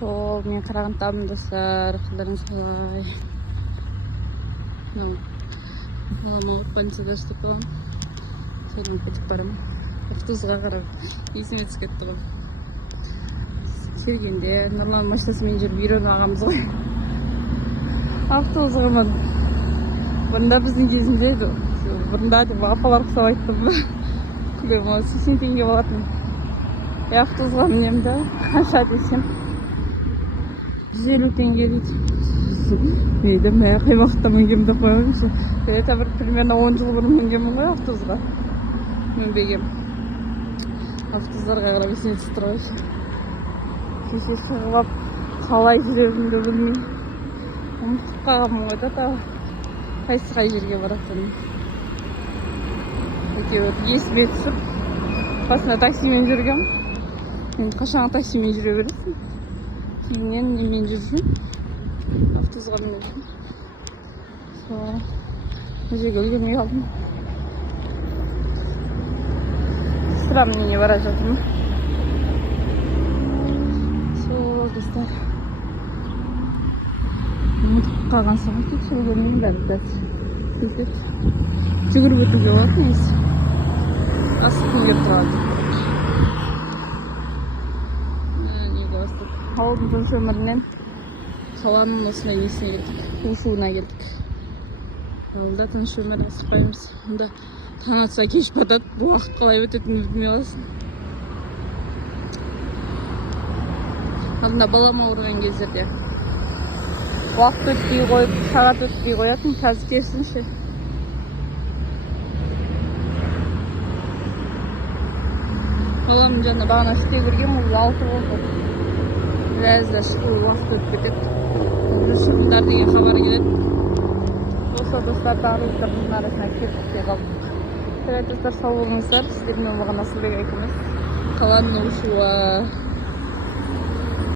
мен Қарағандыдамын достар. Қалдарыңыз қалай? Балама больницада ұстап қалам. Содан кетіп барамын. Автобусқа қарап есіме түсіп кетті ғой. Келгенде Нұрлан машинасымен жүріп үйреніп алғанбыз ғой. Автобусқа мен бұрында біздің кезімізде еді. Бұрында деп апалар құсап айттым ба. Күлемін, 80 теңге болатын. Автобусқа мінемін да, қанша десем 150 теңге дейді. Мейді мә қаймақта мінгем деп қойғаншы. Это бір примерно 10 жыл бұрын мінгемін ғой автобусқа. Мінбегем. Автобустарға қарап есіне түсіп тұрғаншы. Кеше шығып қалай жүремінді білмеймін. Ұмытып қалғанмын ғой да қай жерге баратынын. Әйтеуір есіме түсіп, басында таксимен жүргем. Мен қашан таксимен жүре бересің. Кейіннен немен жүрсем, автобусқа мініп жүрмін. Сол жерге үлгермей қалдым. Сестрамның үйіне бара жатырмын. Сол достар. Ұмытып қалған соң кетші үлгермеймін бәрі дәл. Жүгіріп өтуге болады несі. Асықтың кеп тұрады. Ауылдың тыныш өмірінен қаланың осындай несіне келдік. Ушуына келдік. Ауылда тыныш өмір асықпаймыз. Онда таң атса кеш батады. Бұл уақыт қалай өтетінін білмей қаласың. Алдында балам ауырған кездерде уақыт өтпей қойып, сағат өтпей қоятын. Қазір керісінше. Баламның жанына бағана сүте көргем, ол 6 болды. Біразда шықпай уақыт өтіп кетеді. Шығындар деген хабар келеді. Осы достар тағылықтардың арасына кетіп те қалдық. Достар, сау болыңыздар. Сіздермен болған Асылбек екеуміз қаланың ұшуы